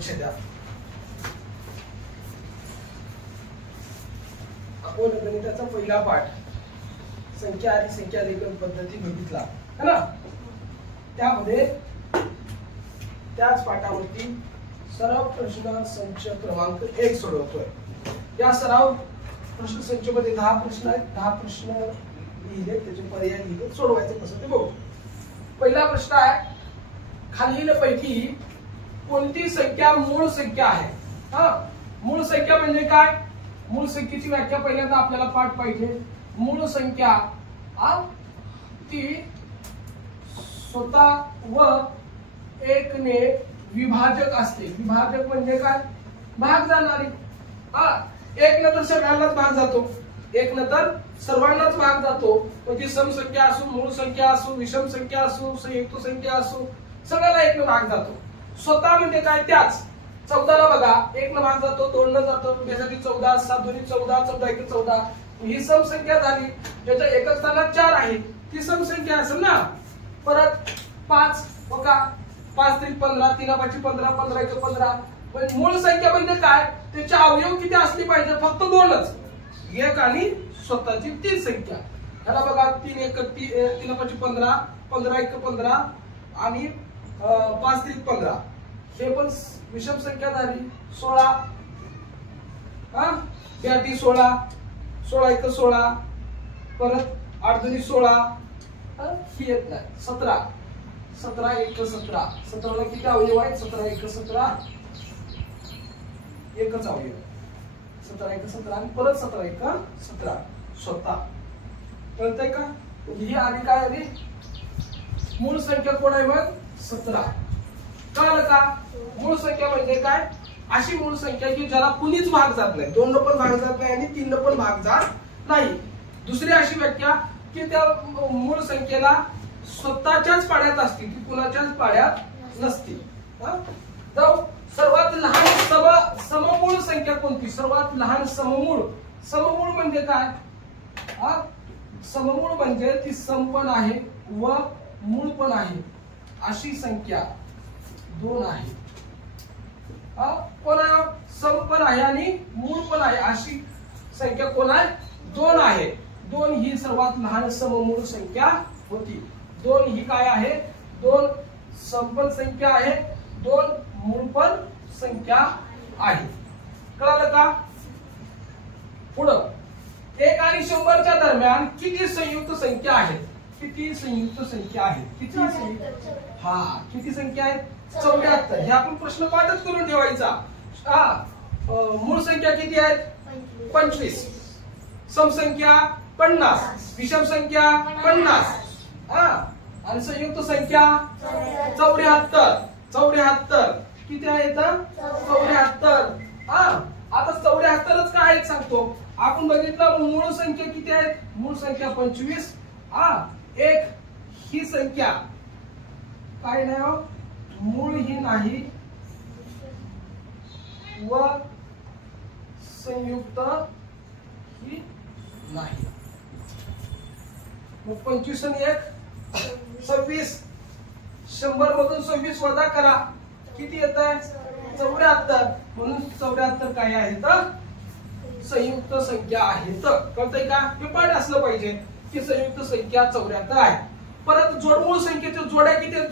लक्ष द्या. आपण गणिताचा पहिला पाठ संख्या आणि संख्या लेखन पद्धती बघितला है ना. त्यामध्ये त्याच पाठावरती सराव प्रश्न संच क्रमांक 1 सोडवतोय. या सराव प्रश्न संचमध्ये 10 प्रश्न आहेत. 10 प्रश्न लिहिले, त्याचे पर्याय लिहिले, सोडवायचं कसं ते बघू. पहिला प्रश्न आहे, खालीलपैकी कोणती संख्या मूळ संख्या आहे. मूळ संख्या म्हणजे काय? मूळ संख्येची व्याख्या पहिल्यांदा आपल्याला पाठ पाहिजे. मूळ संख्या ती स्वतः व एकने विभाजक असते. विभाजक म्हणजे काय? भाग जाणारी. एक नंतर सगळ्यांनाच भाग जातो, एक नंतर सर्वांनाच भाग जातो. म्हणजे सम संख्या असो, मूळ संख्या असो, विषम संख्या असो, संयुक्त संख्या असो, सगळ्याला एक भाग जातो. स्वतः म्हणजे काय? त्याच 14 ला बघा, 1 न भाग जातो, 2 न जातो, त्यासाठी 14, 7 दुनी 14, 14 1 14. ही सम संख्या झाली. ज्याच्या एकक स्थानात 4 आहे ती सम संख्या असेल ना. परत 5 बघा, 5 3 15, 3 5 15, 15 1 15. पण मूळ संख्या म्हणजे काय? त्याचे अवयव किती असले पाहिजे? फक्त 2च, एक आणि स्वतःची 3 संख्या. ह्याला बघा, 3 1 3 5 15, 15 1 15 आणि 5 3 15. हे पण विषम संख्या झाली. 16 2 16, 16 1 16, परत 8 2 16, ही येत नाही. 17, 17 1 17. 17 ला किती अवयव आहेत? 17 1 17, एकच अवयव. 17 1 17 आणि परत 17 1 17. स्वतः कळतंय का? ही आधी काय आली? मूळ संख्या कोण आहे? मग 17. कळलं का? मूळ संख्या म्हणजे काय? अशी मूळ संख्या की ज्याला कुणीच भाग जात नाही. 2 न पण भाग जात नाही आणि 3 न पण भाग जात नाही. दुसरी अशी व्याख्या की त्या मूळ संख्येला स्वतःच्याच पाड्यात असते, ती कुणाच्याच पाड्यात नसते. सर्वात लहान सममूळ संख्या कोणती? सर्वात लहान सममूळ. सममूळ म्हणजे काय? सममूळ म्हणजे ती सम पण आहे व मूळ पण आहे अशी संख्या 2 आहे. कोण आहे? सम पण आहे आणि मूळ पण आहे अशी संख्या कोण आहे? 2 आहे. 2 ही सर्वात लहान सममूळ संख्या होती. 2 ही काय आहे? 2 समपन संख्या आहे, 2 मूळ पण संख्या आहे. कळलं का? पुढं 1 आणि 100च्या दरम्यान किती संयुक्त संख्या आहेत? किती संयुक्त संख्या आहेत? किती संयुक्त? किती संख्या आहेत? 74. हे आपण प्रश्न पाठच करून ठेवायचा. मूळ संख्या किती आहेत? 25. समसंख्या 50, विषम संख्या 50, आणि संयुक्त संख्या 74. 74 किती आहेत? 74. आता 74च काय आहेत सांगतो. आपण बघितलं मूळ संख्या किती आहेत? मूळ संख्या 25. एक ही संख्या काय नाही, मूळ ही नाही व संयुक्त ही नाही. मग 25 आणि 1 26. 100 मधून 26 वजा करा, किती येत आहे? 74. म्हणून 74 काय आहेत? संयुक्त संख्या आहेत. कळतंय का? हे पाठ असलं पाहिजे की संयुक्त संख्या 74 आहे. परत जोडमूळ संख्येच्या जोड्या किती आहेत?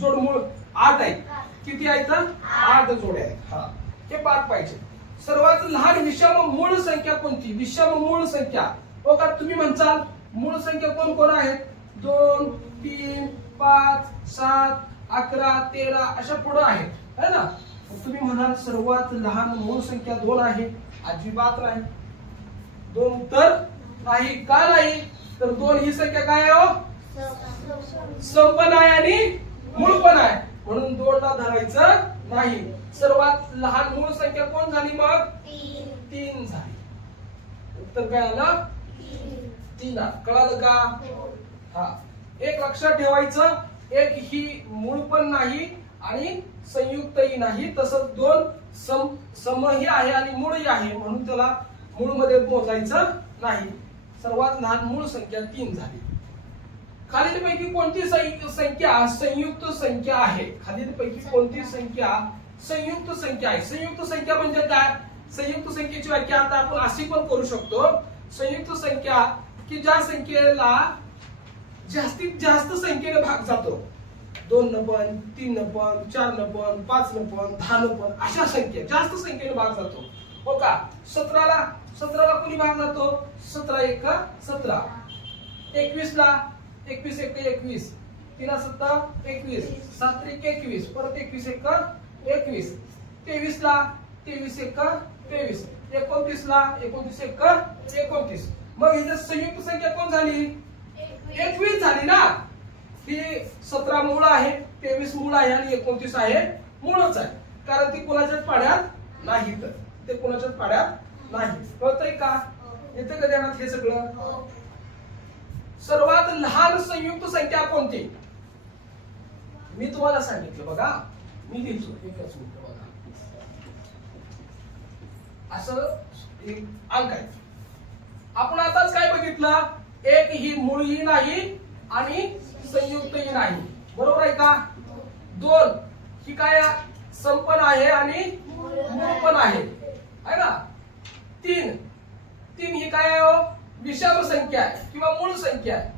जोडमूळ 8 आहेत. किती आहेत? 8 जोड्या आहेत. हे पाठ पाहिजे. सर्वात लहान विषम मूळ संख्या कोणती? विषम मूळ संख्या. बघा, तुम्ही म्हणसाल मूळ संख्या कोण कोण आहेत? 2 3 5 7 11 13 अशा पुढे आहेत है ना. तुम्ही म्हणाल सर्वात लहान मूळ संख्या 2 आहे. अजिबात नाही. 2 तर नाही. का नाही? तर 2 ही संख्या काय आहे? सम पण आहे आणि मूळ पण आहे, म्हणून 2 ला धरायचं नाही. सर्वात लहान मूळ संख्या कोण झाली? मग 3 झाली. उत्तर काय आलं? 3. कळालं का? एक लक्षात ठेवायचं, एक ही मूळ पण नाही आणि संयुक्तही नाही. तसंच 2 समही आहे आणि मूळही आहे, म्हणून त्याला मूळ मध्ये मोजायचं नाही. सर्वात लहान मूळ संख्या 3 झाली. खालीलपैकी कोणती संख्या संयुक्त संख्या आहे? खालीलपैकी कोणती संख्या संयुक्त संख्या आहे. संयुक्त संख्या म्हणजे काय? संयुक्त संख्येची व्याख्या आता आपण अशी पण करू शकतो. संयुक्त संख्या की ज्या संख्येला जास्तीत जास्त संख्येने भाग जातो. 2 न पण, 3 न पण, 4 न पण, 5 न पण, 10 न पण, अशा संख्या जास्त संख्येने भाग जातो. हो का? 17ला कोणी भाग जातो? 17 1 17. 21 ला 21 1 21. 3 7 21. 7 3 21. परत 21 1 21. 23 ला 23 1 23. 29 ला 29 1 29. मग इथे संयुक्त संख्या कोण झाली? 21 झाली ना. ही 17 मूळ आहे, 23 मूळ आहे आणि 29 आहे मूळच आहे. कारण ती कोणाच्याच पाड्यात नाहीत. ते कोणाच्याच पाड्यात नाही. कळतंय का? येते का ध्यानात हे सगळं? सर्वात लहान संयुक्त संख्या कोणती? मी तुम्हाला सांगितलं बघा. मी लिहितो एकच मिनिट बघा. असं एक अंक आहे. आपण आताच काय बघितलं? एक ही मूळही नाही आणि संयुक्तही नाही. बरोबर आहे का? 2 ही काय? सम पण आहे आणि मूळ पण आहे ना. 3 ही काय आहे? विषम संख्या आहे किंवा मूळ संख्या आहे.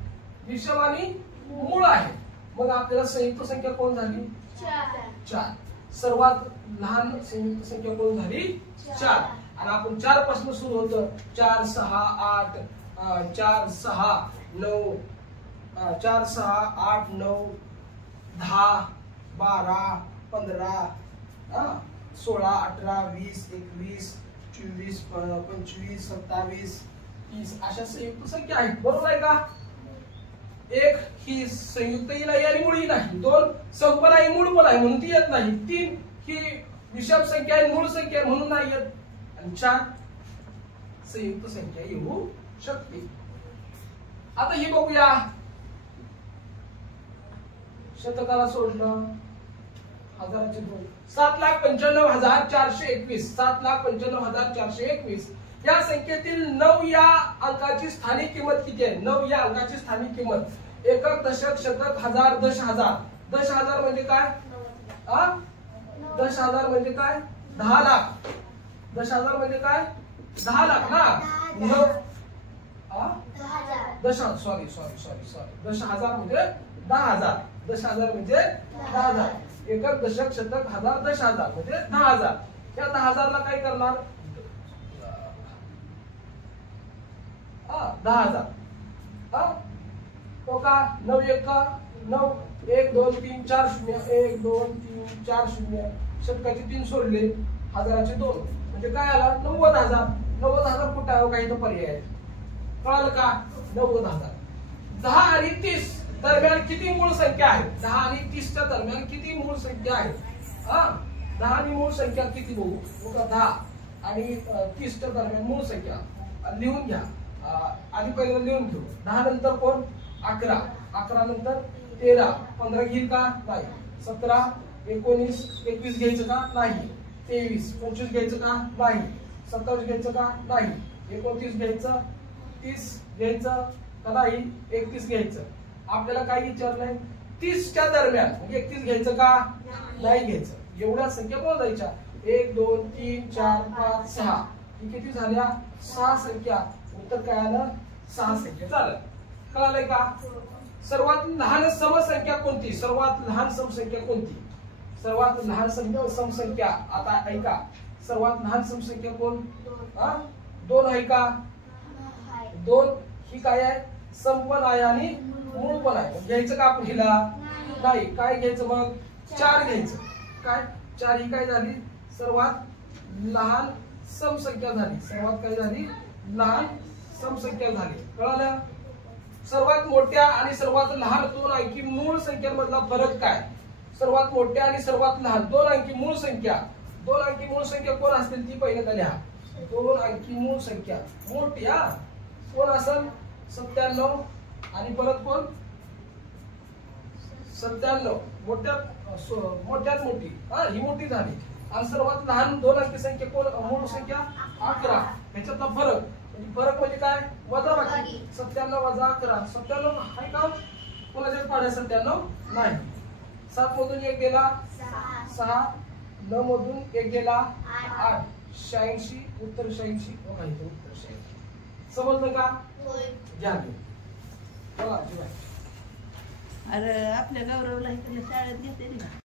विषम आणि मूळ आहे. मग आपल्याला संयुक्त संख्या कोण झाली? 4. सर्वात लहान संयुक्त संख्या कोण झाली? 4. आणि आपण 4 पासून सुरू होतं. 4 6 8 4 6 9 4 6 8 9 10 12 15 16 18 20 21 24 25 27 30 अशा संयुक्त संख्या आहेत. बरोबर आहे का? 1 ही संयुक्तही नाही आणि मूळही नाही. 2 सम पण आहे मूळ पण आहे म्हणून ती येत नाही. 3 ही विषम संख्या आहे मूळ संख्या आहे म्हणून नाही येत. आणि 4 संयुक्त संख्या येऊ शकते. आता ही बघूया. शतकाला सोडलं हजाराचे 2. 7,95,421. 7,95,421 या संख्येतील 9 या अंकाची स्थानिक किंमत किती आहे? 9 या अंकाची स्थानिक किंमत एकक, दशक, शतक, हजार, 10,000. 10,000 म्हणजे काय? 10,000 म्हणजे काय? 10 लाख. 10,000 म्हणजे काय? 10 लाख ना. 10,000 सॉरी 10,000 म्हणजे 10,000. 10,000 म्हणजे 10,000. एकक, दशक, शतक, हजार, 10,000 म्हणजे 10,000. या 10,000ला काय करणार? 10,000. तो का 9 1 9 1 2 3 4 0 1 2 3 4 0. शतकाचे 3 सोडले, हजाराचे 2 म्हणजे काय आला? 90,000. 90,000 कुठं आहे? काही तो पर्याय आहे. कळालं का? 90,000. 10 आणि 30 दरम्यान किती मूळ संख्या आहे? 10 आणि 30च्या दरम्यान किती मूळ संख्या आहे? 10 आणि मूळ संख्या किती बघू? 10 आणि 30च्या दरम्यान मूळ संख्या लिहून घ्या. आधी पहिल्यांदा लिहून घेऊ. 10 नंतर कोण? 11. 11 नंतर 13. 15 घेईल का? नाही. 17 19 21 घ्यायचं का? नाही. 23 25 घ्यायचं का? नाही. 27 घ्यायचं का? नाही. 29 घ्यायचं. 30 घ्यायचं का? नाही. 31 घ्यायचं. आपल्याला काय विचारलंय? 30च्या दरम्यान म्हणजे 31 घ्यायचं का? नाही घ्यायचं. एवढ्या संख्या मोजायच्या. 1 2 3 4 5 6. ही किती झाल्या? 6 संख्या. उत्तर काय आलं? 6 संख्या. झालं. कळालंय का? सर्वात लहान समसंख्या कोणती? सर्वात लहान समसंख्या कोणती? सर्वात लहान समसंख्या आता ऐका. सर्वात लहान समसंख्या कोण? 2 आहे का? 2 ही काय आहे? सम पण आहे आणि मूळ पण आहे. घ्यायचं का आपण हिला? नाही. काय घ्यायचं मग? 4 घ्यायचं. काय? 4 ही काय झाली? सर्वात लहान समसंख्या झाली. सर्वात काय झाली? लहान समसंख्या झाली. कळालं? सर्वात मोठ्या आणि सर्वात लहान 2 अंकी मूळ संख्यांमधला फरक काय? सर्वात मोठ्या आणि सर्वात लहान 2 अंकी मूळ संख्या. 2 अंकी मूळ संख्या कोण असतील ती पहिल्यांदा लिहा. 2 अंकी मूळ संख्या मोठ्या कोण असेल? 97. आणि परत कोण? 97. मोठ्यात मोठी. ही मोठी झाली. आणि सर्वात लहान 2 अंकी संख्या कोण? मूळ संख्या 11. ह्याच्यातला फरक म्हणजे काय? वजाबाकी. 97 वजा 11. 97 आहे का? कोणाच्याच पाड्या 97 नाही. 7 मधून 1 गेला 6. न मधून एक गेला 8. 86 उत्तर 86. बघा इथं उत्तर 86. समजलं का? घ्या बघा जीवा. अरे आपल्या गौरवला इकडे शाळेत घेते ना.